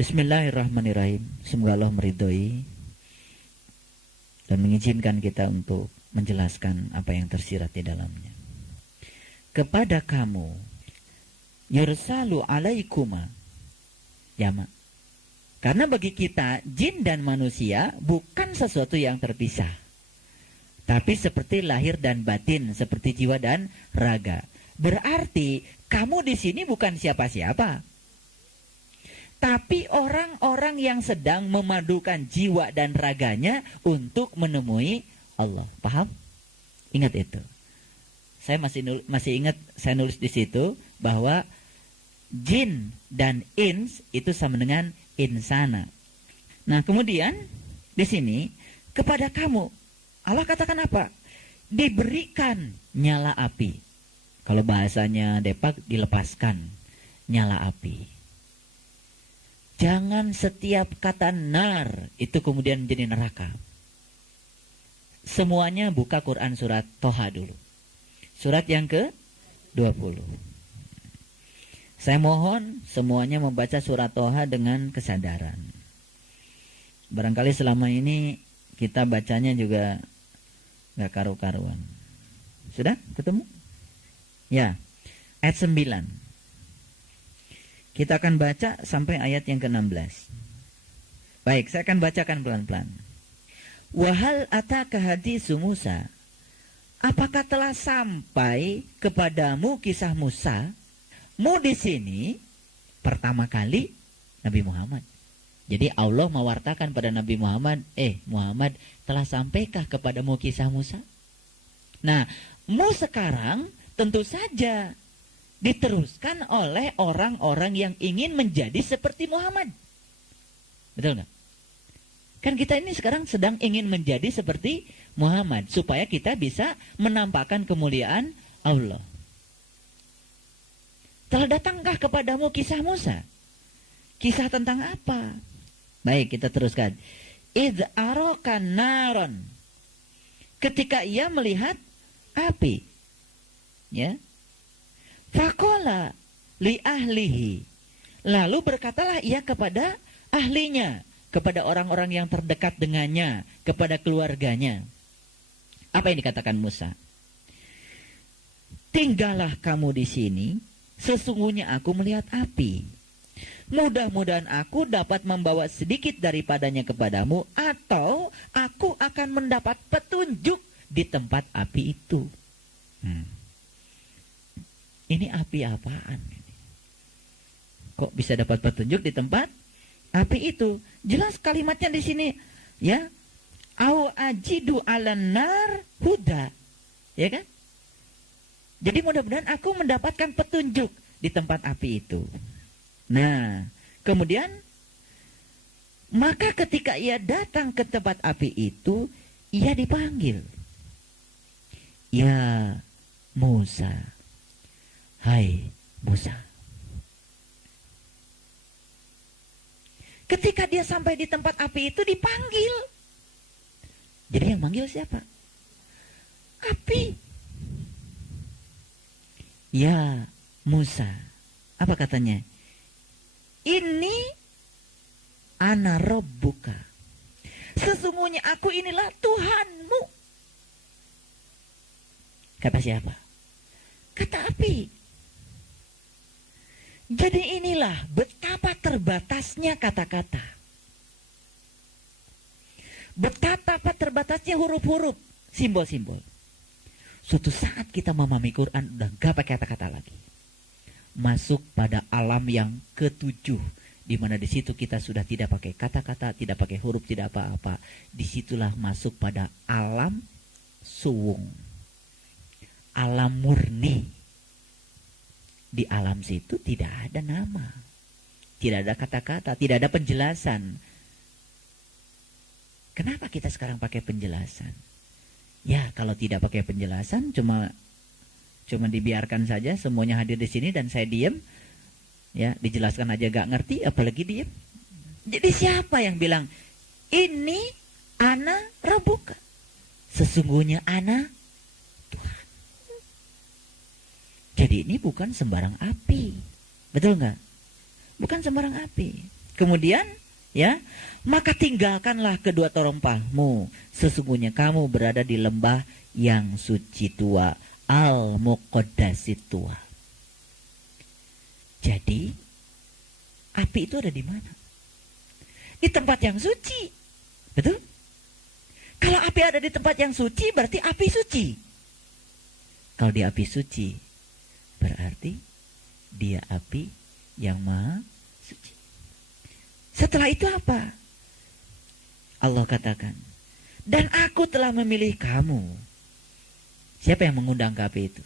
Bismillahirrahmanirrahim. Semoga Allah meridhoi dan mengizinkan kita untuk menjelaskan apa yang tersirat di dalamnya. Kepada kamu yursalu alaikuma yama. Karena bagi kita jin dan manusia bukan sesuatu yang terpisah, tapi seperti lahir dan batin, seperti jiwa dan raga. Berarti kamu di sini bukan siapa-siapa, tapi orang-orang yang sedang memadukan jiwa dan raganya untuk menemui Allah. Paham? Ingat itu. Saya masih ingat saya nulis di situ bahwa jin dan ins itu sama dengan insana. Nah, kemudian di sini kepada kamu Allah katakan apa? Diberikan nyala api. Kalau bahasanya Depak, dilepaskan nyala api. Jangan setiap kata nar itu kemudian menjadi neraka. Semuanya buka Quran surat Toha dulu. Surat yang ke-20. Saya mohon semuanya membaca surat Toha dengan kesadaran. Barangkali selama ini kita bacanya juga gak karu-karuan. Sudah ketemu? Ya, ayat 9. Kita akan baca sampai ayat yang ke-16. Baik, saya akan bacakan pelan-pelan. Wahal ataka hadisu Musa. Apakah telah sampai kepadamu kisah Musa? Mu di sini pertama kali Nabi Muhammad. Jadi Allah mewartakan pada Nabi Muhammad, Muhammad, telah sampaikah kepadamu kisah Musa? Nah, mu sekarang tentu saja diteruskan oleh orang-orang yang ingin menjadi seperti Muhammad. Betul nggak? Kan kita ini sekarang sedang ingin menjadi seperti Muhammad supaya kita bisa menampakkan kemuliaan Allah. Telah datangkah kepadamu kisah Musa? Kisah tentang apa? Baik, kita teruskan. Idh arokan naron. Ketika ia melihat api. Ya. Fakola li ahlihi. Lalu berkatalah ia kepada ahlinya, kepada orang-orang yang terdekat dengannya, kepada keluarganya. Apa yang dikatakan Musa? Tinggallah kamu di sini, sesungguhnya aku melihat api. Mudah-mudahan aku dapat membawa sedikit daripadanya kepadamu, atau aku akan mendapat petunjuk di tempat api itu. Ini api apaan? Kok bisa dapat petunjuk di tempat api itu? Jelas kalimatnya di sini, ya. Au ajidu alan nar huda. Ya kan? Jadi mudah-mudahan aku mendapatkan petunjuk di tempat api itu. Nah, kemudian maka ketika ia datang ke tempat api itu, ia dipanggil. Ya Musa. Hai Musa. Ketika dia sampai di tempat api itu dipanggil. Jadi yang manggil siapa? Api. Ya Musa. Apa katanya? Ini ana rabbuka. Sesungguhnya aku inilah Tuhanmu. Kata siapa? Kata api. Jadi inilah betapa terbatasnya kata-kata. Betapa terbatasnya huruf-huruf, simbol-simbol. Suatu saat kita memahami Quran udah gak pakai kata-kata lagi. Masuk pada alam yang ke-7, di mana di situ kita sudah tidak pakai kata-kata, tidak pakai huruf, tidak apa-apa. Disitulah masuk pada alam suwung, alam murni. Di alam situ tidak ada nama, tidak ada kata-kata, tidak ada penjelasan. Kenapa kita sekarang pakai penjelasan? Ya, kalau tidak pakai penjelasan, cuma dibiarkan saja semuanya hadir di sini dan saya diem, ya dijelaskan aja gak ngerti, apalagi diem. Jadi siapa yang bilang ini ana rabbuka? Sesungguhnya ana Tuhan. Jadi ini bukan sembarang api. Betul nggak? Bukan sembarang api. Kemudian ya, maka tinggalkanlah kedua terompahmu. Sesungguhnya kamu berada di lembah yang suci tua, al-muqaddasi tua. Jadi api itu ada di mana? Di tempat yang suci. Betul? Kalau api ada di tempat yang suci, berarti api suci. Kalau di api suci, berarti dia api yang maha suci. Setelah itu apa? Allah katakan, dan aku telah memilih kamu. Siapa yang mengundang ke api itu?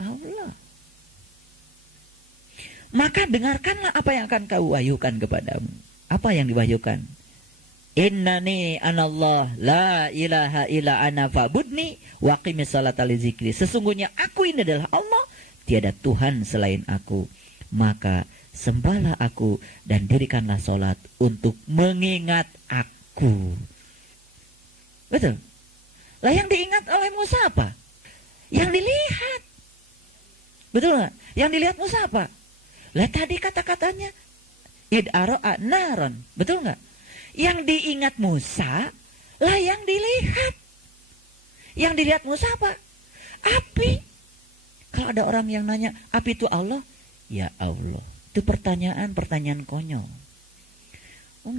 Allah. Maka dengarkanlah apa yang akan kau wahyukan kepadamu. Apa yang diwahyukan? Innani anallah la ilaha illa ana fa'budni wa qimis salata li dzikri. Sesungguhnya aku ini adalah Allah, tiada Tuhan selain aku. Maka sembahlah aku dan dirikanlah salat untuk mengingat aku. Betul? Lah yang diingat oleh Musa apa? Yang dilihat. Betul nggak? Yang dilihat Musa apa? Lah tadi kata-katanya id ara'a naron. Betul nggak? Yang diingat Musa lah yang dilihat. Yang dilihat Musa apa? Api. Kalau ada orang yang nanya, api itu Allah? Ya Allah. Itu pertanyaan konyol.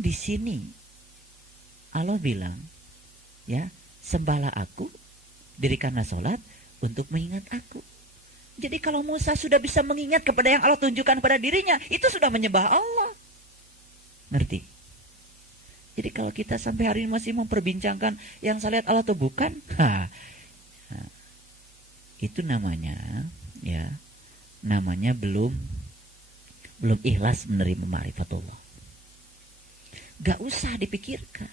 Di sini Allah bilang, ya, sembahlah aku, dirikanlah sholat untuk mengingat aku. Jadi kalau Musa sudah bisa mengingat kepada yang Allah tunjukkan pada dirinya, itu sudah menyembah Allah. Ngerti? Jadi kalau kita sampai hari ini masih memperbincangkan yang saya lihat Allah atau bukan, itu namanya, ya, namanya belum ikhlas menerima ma'rifatullah. Gak usah dipikirkan.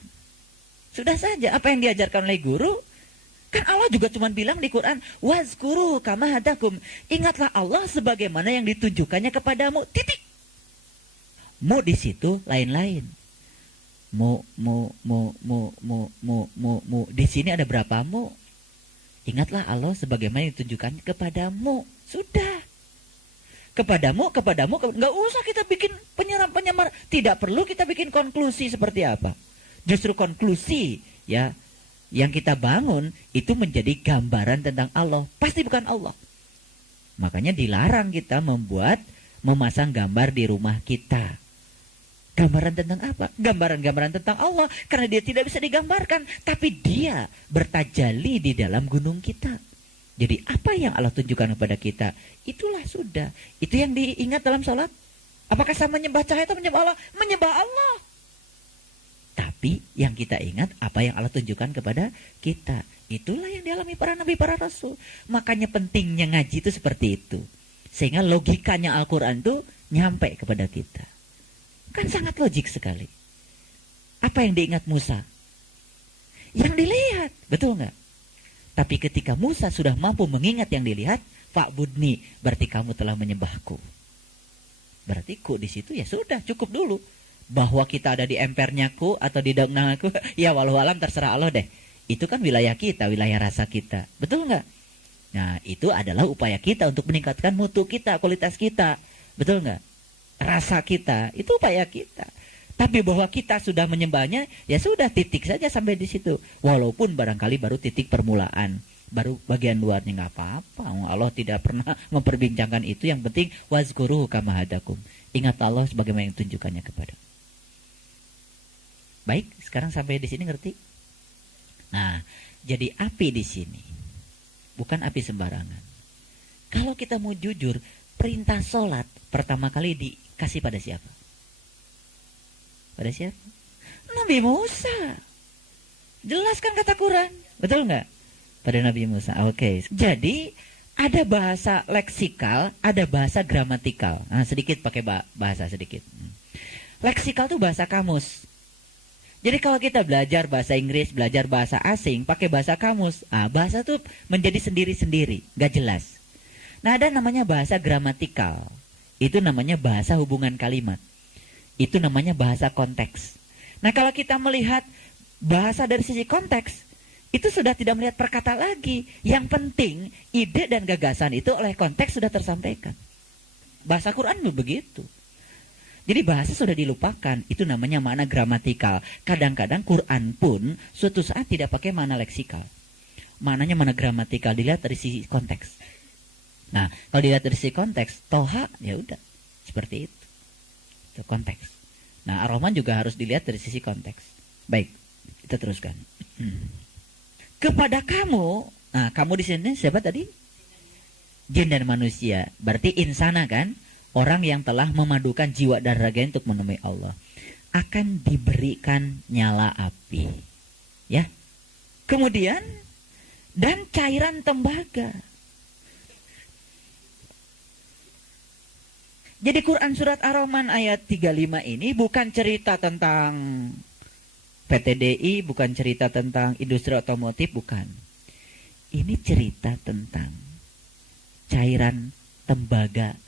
Sudah saja apa yang diajarkan oleh guru. Kan Allah juga cuma bilang di Quran, wazkuru kama hadakum. Ingatlah Allah sebagaimana yang ditunjukkannya kepadamu. Titik. Mu di situ lain-lain. Mu. Di sini ada berapa mu? Ingatlah Allah sebagaimana yang ditunjukkan kepadamu. Sudah. Kepadamu, nggak usah kita bikin penyamar. Tidak perlu kita bikin konklusi seperti apa. Justru konklusi, ya, yang kita bangun itu menjadi gambaran tentang Allah. Pasti bukan Allah. Makanya dilarang kita memasang gambar di rumah kita. Gambaran tentang apa? Gambaran-gambaran tentang Allah. Karena dia tidak bisa digambarkan. Tapi dia bertajalli di dalam gunung kita. Jadi apa yang Allah tunjukkan kepada kita, itulah sudah. Itu yang diingat dalam sholat. Apakah sama menyembah cahaya atau menyembah Allah? Menyembah Allah. Tapi yang kita ingat apa yang Allah tunjukkan kepada kita. Itulah yang dialami para nabi, para rasul. Makanya pentingnya ngaji itu seperti itu. Sehingga logikanya Al-Quran itu nyampe kepada kita. Kan sangat logik sekali. Apa yang diingat Musa? Yang dilihat. Betul nggak? Tapi ketika Musa sudah mampu mengingat yang dilihat, fa'budni, berarti kamu telah menyembahku. Berarti ku di situ ya sudah, cukup dulu. Bahwa kita ada di empernya ku atau di daunnya ku, ya walau alam terserah Allah deh. Itu kan wilayah kita, wilayah rasa kita. Betul nggak? Nah itu adalah upaya kita untuk meningkatkan mutu kita, kualitas kita. Betul nggak? Rasa kita, itu upaya kita. Tapi bahwa kita sudah menyembahnya, ya sudah, titik saja sampai di situ. Walaupun barangkali baru titik permulaan, baru bagian luarnya, nggak apa-apa. Allah tidak pernah memperbincangkan itu. Yang penting wazkuruhu kama hadakum. Ingat Allah sebagaimana yang tunjukkannya kepada. Baik, sekarang sampai di sini ngerti? Nah, jadi api di sini bukan api sembarangan. Kalau kita mau jujur, perintah sholat pertama kali dikasih pada siapa? Pada siapa? Nabi Musa. Jelaskan kata Quran. Betul nggak? Pada Nabi Musa. Oke. Jadi ada bahasa leksikal, ada bahasa gramatikal. Nah, sedikit pakai bahasa sedikit. Leksikal itu bahasa kamus. Jadi kalau kita belajar bahasa Inggris, belajar bahasa asing, pakai bahasa kamus. Bahasa itu menjadi sendiri-sendiri, nggak jelas. Nah, ada namanya bahasa gramatikal. Itu namanya bahasa hubungan kalimat. Itu namanya bahasa konteks. Nah, kalau kita melihat bahasa dari sisi konteks, itu sudah tidak melihat perkata lagi. Yang penting, ide dan gagasan itu oleh konteks sudah tersampaikan. Bahasa Quran begitu. Jadi bahasa sudah dilupakan. Itu namanya makna gramatikal. Kadang-kadang Quran pun suatu saat tidak pakai makna leksikal. Maknanya makna gramatikal, dilihat dari sisi konteks. Nah, kalau dilihat dari sisi konteks, Toha ya udah seperti itu. Itu konteks. Nah, Ar-Rahman juga harus dilihat dari sisi konteks. Baik, kita teruskan. Kepada kamu, nah kamu di sini siapa tadi? Jin dan manusia. Berarti insana kan? Orang yang telah memadukan jiwa dan raga untuk menemui Allah akan diberikan nyala api, ya. Kemudian dan cairan tembaga. Jadi Quran surat Ar-Rahman ayat 35 ini bukan cerita tentang PTDI, bukan cerita tentang industri otomotif, bukan. Ini cerita tentang cairan tembaga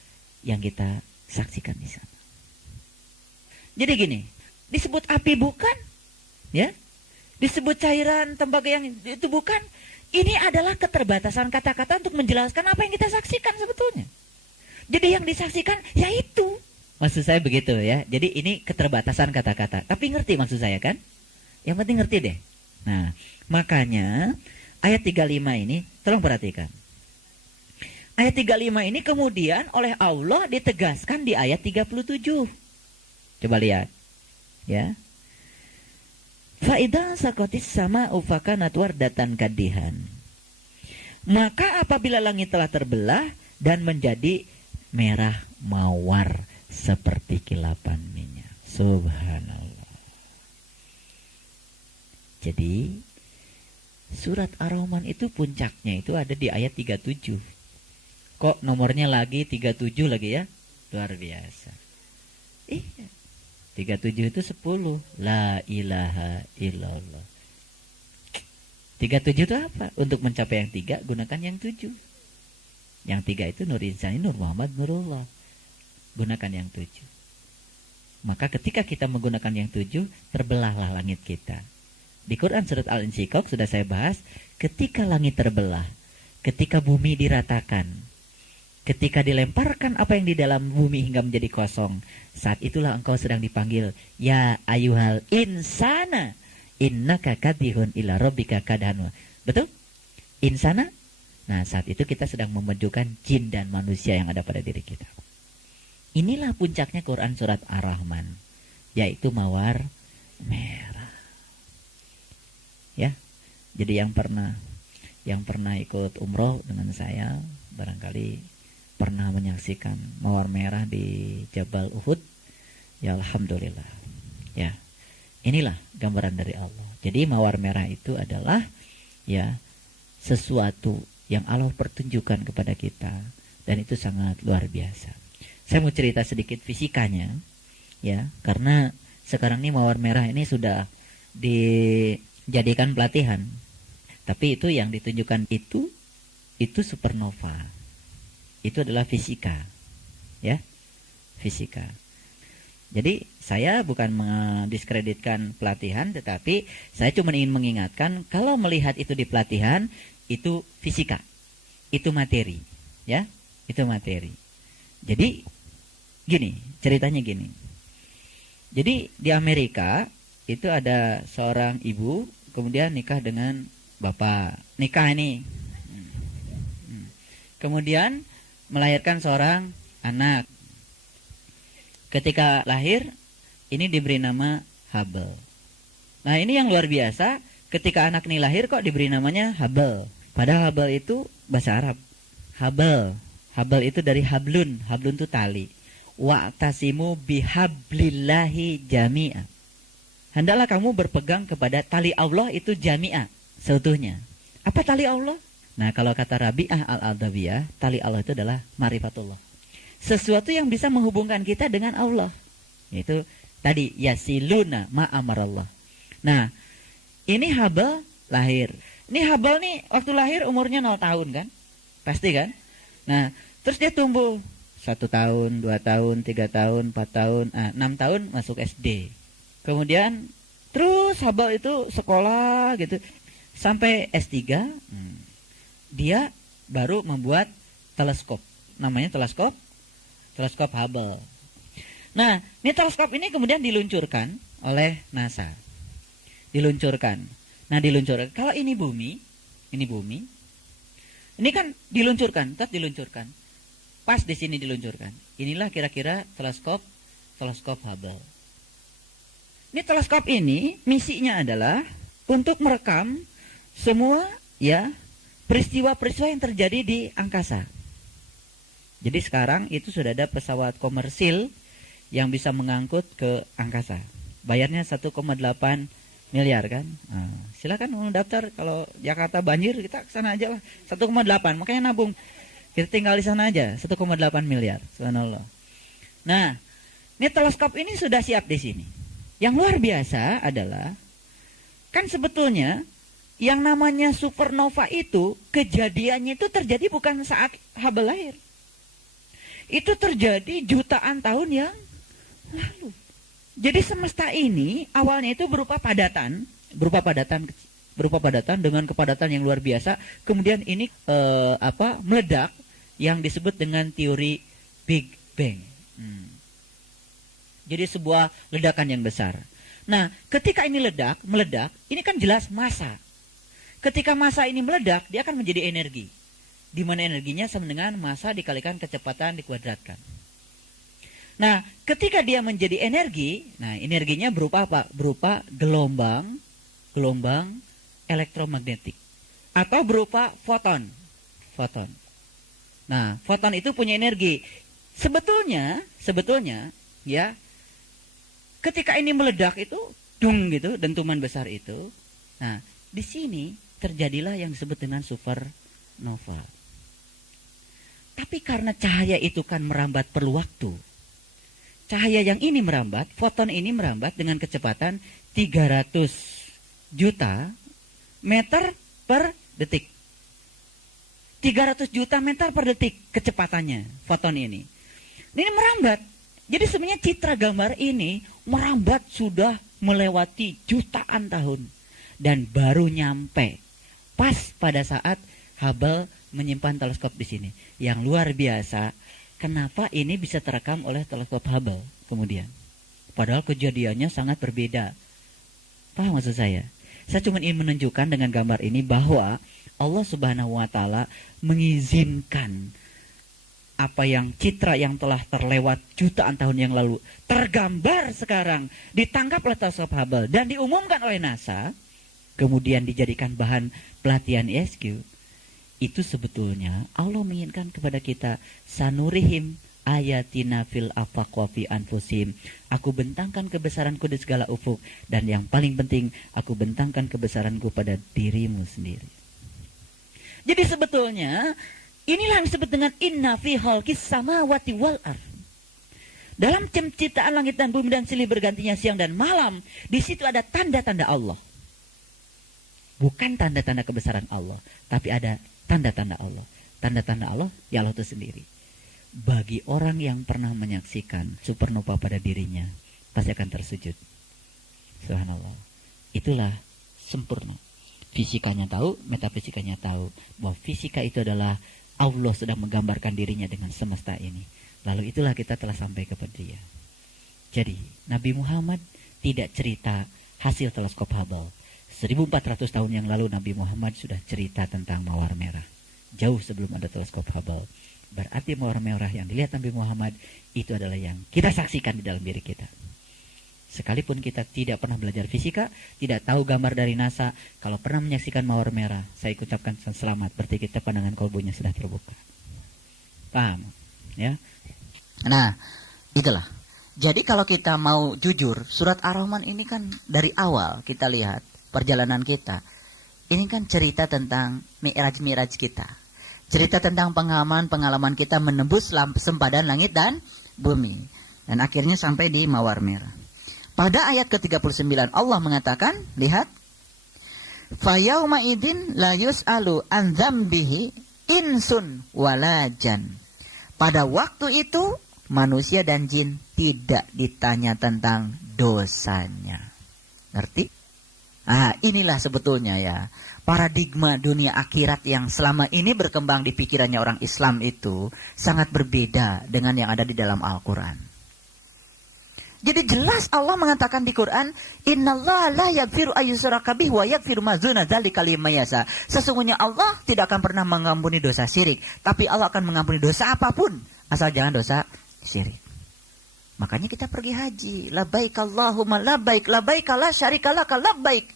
yang kita saksikan di sana. Jadi gini, disebut api bukan, ya, disebut cairan tembaga yang itu bukan. Ini adalah keterbatasan kata-kata untuk menjelaskan apa yang kita saksikan sebetulnya. Jadi yang disaksikan ya itu. Maksud saya begitu ya. Jadi ini keterbatasan kata-kata. Tapi ngerti maksud saya kan? Yang penting ngerti deh. Nah, makanya ayat 35 ini tolong perhatikan. Ayat 35 ini kemudian oleh Allah ditegaskan di ayat 37. Coba lihat. Ya. Fa idza saqatis sama'u fakanat wardatan kadihan. Maka apabila langit telah terbelah dan menjadi merah mawar seperti kilapan minyak. Subhanallah. Jadi surat Ar-Rahman itu puncaknya itu ada di ayat 37. Kok nomornya lagi 37 lagi ya? Luar biasa. Iya. 37 itu 10. La ilaha illallah. 37 itu apa? Untuk mencapai yang 3 gunakan yang 7. Yang 3 itu Nur Insani, Nur Muhammad, Nurullah. Gunakan yang 7. Maka ketika kita menggunakan yang 7, terbelahlah langit kita. Di Quran surat Al-Insyiqaq sudah saya bahas, ketika langit terbelah, ketika bumi diratakan, ketika dilemparkan apa yang di dalam bumi hingga menjadi kosong, saat itulah engkau sedang dipanggil, ya ayuhal insana, innaka kadihun ila rabbika kadhan. Betul? Insana? Nah, saat itu kita sedang memajukan jin dan manusia yang ada pada diri kita. Inilah puncaknya Quran surat Ar-Rahman, yaitu mawar merah. Ya. Jadi yang pernah ikut umroh dengan saya barangkali pernah menyaksikan mawar merah di Jabal Uhud. Ya alhamdulillah. Ya. Inilah gambaran dari Allah. Jadi mawar merah itu adalah ya sesuatu yang Allah pertunjukkan kepada kita, dan itu sangat luar biasa. Saya mau cerita sedikit fisikanya ya, karena sekarang ini mawar merah ini sudah dijadikan pelatihan. Tapi itu yang ditunjukkan itu supernova. Itu adalah fisika. Ya. Fisika. Jadi saya bukan mendiskreditkan pelatihan, tetapi saya cuma ingin mengingatkan kalau melihat itu di pelatihan, itu fisika, itu materi, ya, itu materi. Jadi gini, ceritanya gini. Jadi di Amerika itu ada seorang ibu kemudian nikah dengan bapak, nikah ini, kemudian melahirkan seorang anak. Ketika lahir, ini diberi nama Hubble. Nah ini yang luar biasa, ketika anak ini lahir kok diberi namanya Hubble. Padahal Hubble itu bahasa Arab. Hubble itu dari hablun. Hablun itu tali. Wa'tasimu bihablillahi jami'a. Hendaklah kamu berpegang kepada tali Allah itu jami'a, seutuhnya. Apa tali Allah? Nah kalau kata Rabi'ah al-Adawiyah, tali Allah itu adalah marifatullah. Sesuatu yang bisa menghubungkan kita dengan Allah. Itu tadi yasiluna ma'amarallah. Nah ini Hubble lahir. Ini Hubble nih waktu lahir umurnya 0 tahun kan? Pasti kan? Nah, terus dia tumbuh 1 tahun, 2 tahun, 3 tahun, 4 tahun, 6 tahun masuk SD. Kemudian terus Hubble itu sekolah gitu sampai S3. Dia baru membuat teleskop. Namanya teleskop Hubble. Nah, ini teleskop ini kemudian diluncurkan oleh NASA. Diluncurkan. Nah, diluncurkan. Kalau ini bumi, ini kan diluncurkan, tetap diluncurkan. Pas di sini diluncurkan. Inilah kira-kira teleskop Hubble. Ini teleskop ini misinya adalah untuk merekam semua ya peristiwa-peristiwa yang terjadi di angkasa. Jadi sekarang itu sudah ada pesawat komersil yang bisa mengangkut ke angkasa. Bayarnya 1,8 miliar kan. Nah, silakan daftar. Kalau Jakarta banjir kita ke sana aja lah. 1,8, makanya nabung. Kita tinggal di sana aja, 1,8 miliar. Subhanallah. Nah, ini teleskop ini sudah siap di sini. Yang luar biasa adalah kan sebetulnya yang namanya supernova itu kejadiannya itu terjadi bukan saat Hubble lahir. Itu terjadi jutaan tahun yang lalu. Jadi semesta ini awalnya itu berupa padatan dengan kepadatan yang luar biasa. Kemudian ini meledak yang disebut dengan teori Big Bang. Jadi sebuah ledakan yang besar. Nah, ketika ini meledak, ini kan jelas massa. Ketika massa ini meledak, dia akan menjadi energi. Di mana energinya sama dengan massa dikalikan kecepatan dikuadratkan. Nah, ketika dia menjadi energi, nah energinya berupa apa? Berupa gelombang elektromagnetik atau berupa foton. Nah, foton itu punya energi. Sebetulnya ya, ketika ini meledak itu dung gitu, dentuman besar itu. Nah, di sini terjadilah yang disebut dengan supernova. Tapi karena cahaya itu kan merambat perlu waktu. Cahaya yang ini merambat, foton ini merambat dengan kecepatan 300 juta meter per detik. 300 juta meter per detik kecepatannya foton ini. Ini merambat. Jadi sebenarnya citra gambar ini merambat sudah melewati jutaan tahun. Dan baru nyampe pas pada saat Hubble menyimpan teleskop di sini. Yang luar biasa, kenapa ini bisa terekam oleh teleskop Hubble kemudian? Padahal kejadiannya sangat berbeda. Paham maksud saya? Saya cuma ingin menunjukkan dengan gambar ini bahwa Allah Subhanahu wa Ta'ala mengizinkan apa yang citra yang telah terlewat jutaan tahun yang lalu tergambar sekarang, ditangkap oleh teleskop Hubble dan diumumkan oleh NASA, kemudian dijadikan bahan pelatihan ISQ. Itu sebetulnya Allah menginginkan kepada kita, sanurihim ayatina fil afaq wa fi anfusihim. Aku bentangkan kebesaranku di segala ufuk, dan yang paling penting, aku bentangkan kebesaranku pada dirimu sendiri. Jadi sebetulnya inilah yang disebut dengan inna fi khalqis samawati wal ardh. Dalam penciptaan langit dan bumi dan silih bergantinya siang dan malam, di situ ada tanda-tanda Allah. Bukan tanda-tanda kebesaran Allah, tapi ada tanda-tanda Allah. Tanda-tanda Allah, ya Allah itu sendiri. Bagi orang yang pernah menyaksikan supernova pada dirinya, pasti akan tersujud. Subhanallah. Itulah sempurna. Fisikanya tahu, metafisikanya tahu bahwa fisika itu adalah Allah sedang menggambarkan dirinya dengan semesta ini. Lalu itulah kita telah sampai kepada dia. Jadi Nabi Muhammad tidak cerita hasil teleskop Hubble. 1400 tahun yang lalu Nabi Muhammad sudah cerita tentang mawar merah. Jauh sebelum ada teleskop Hubble. Berarti mawar merah yang dilihat Nabi Muhammad itu adalah yang kita saksikan di dalam diri kita. Sekalipun kita tidak pernah belajar fisika, tidak tahu gambar dari NASA, kalau pernah menyaksikan mawar merah, saya ucapkan selamat, berarti kita pandangan kolbunya sudah terbuka. Paham? Ya. Nah, itulah. Jadi kalau kita mau jujur, surat Ar-Rahman ini kan dari awal kita lihat perjalanan kita. Ini kan cerita tentang mi'raj kita. Cerita tentang pengalaman kita menembus sempadan langit dan bumi. Dan akhirnya sampai di mawar merah. Pada ayat ke-39 Allah mengatakan, lihat, fayauma idin la yus'alu an dzambihi insun walajan. Pada waktu itu manusia dan jin tidak ditanya tentang dosanya. Ngerti? Ah, inilah sebetulnya ya paradigma dunia akhirat yang selama ini berkembang di pikirannya orang Islam itu sangat berbeda dengan yang ada di dalam Al-Quran. Jadi jelas Allah mengatakan di Quran, innallaha la yaghfiru ayyusyraka bihi wa yaghfiru ma dzuna dzalika liman yasha. Sesungguhnya Allah tidak akan pernah mengampuni dosa syirik, tapi Allah akan mengampuni dosa apapun, asal jangan dosa syirik. Makanya kita pergi haji. Labbaik Allahumma labbaik, labbaik la syarika laka labbaik.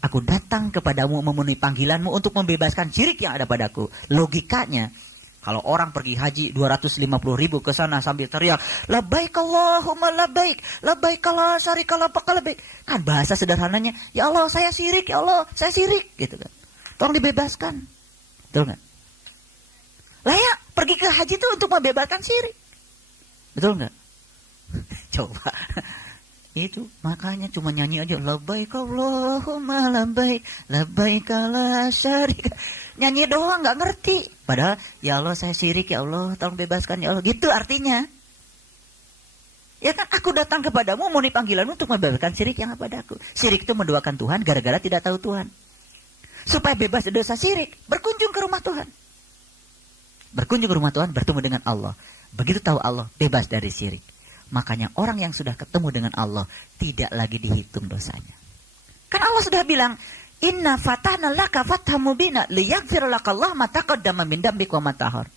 Aku datang kepadamu memenuhi panggilanmu untuk membebaskan syirik yang ada padaku. Logikanya, kalau orang pergi haji 250.000 ke sana sambil teriak, labbaik Allahumma labbaik, labbaik la syarika laka labbaik. Kan bahasa sederhananya, ya Allah saya syirik, ya Allah saya syirik, gitu kan. Tolong dibebaskan. Betul nggak? Layak pergi ke haji itu untuk membebaskan syirik. Betul nggak? Coba. Itu makanya cuma nyanyi aja, labbaik Allahumma labbaik, labbaik la syarika. Nyanyi doang nggak ngerti. Padahal ya Allah saya syirik, ya Allah tolong bebaskan ya Allah. Gitu artinya. Ya kan aku datang kepadamu mau dipanggilanmu untuk membebaskan syirik yang ada padaku. Syirik itu menduakan Tuhan gara-gara tidak tahu Tuhan. Supaya bebas dari dosa syirik, berkunjung ke rumah Tuhan. Berkunjung ke rumah Tuhan, bertemu dengan Allah. Begitu tahu Allah, bebas dari syirik. Makanya orang yang sudah ketemu dengan Allah tidak lagi dihitung dosanya. Kan Allah sudah bilang, inna fatahna laka fatham mubina liyaghfir lakallahu ma taqaddama min dambika wa ma ta'akhkhar.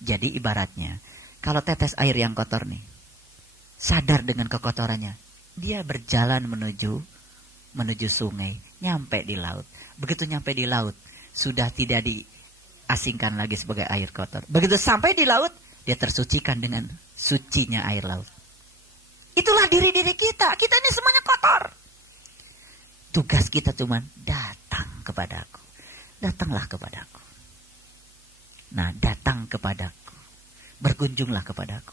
Jadi ibaratnya, kalau tetes air yang kotor nih, sadar dengan kekotorannya, dia berjalan menuju sungai, nyampe di laut. Begitu nyampe di laut, sudah tidak diasingkan lagi sebagai air kotor. Begitu sampai di laut, dia tersucikan dengan sucinya air laut. Itulah diri-diri kita. Kita ini semuanya kotor. Tugas kita cuma datang kepadaku. Datanglah kepadaku. Nah, datang kepadaku. Berkunjunglah kepadaku.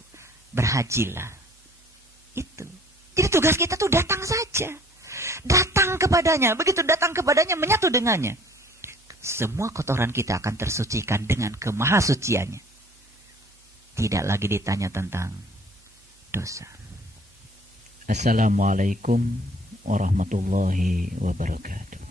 Berhajilah. Itu. Jadi tugas kita tuh datang saja. Datang kepadanya. Begitu datang kepadanya, menyatu dengannya. Semua kotoran kita akan tersucikan dengan kemahasuciannya. Tidak lagi ditanya tentang dosa. Assalamualaikum warahmatullahi wabarakatuh.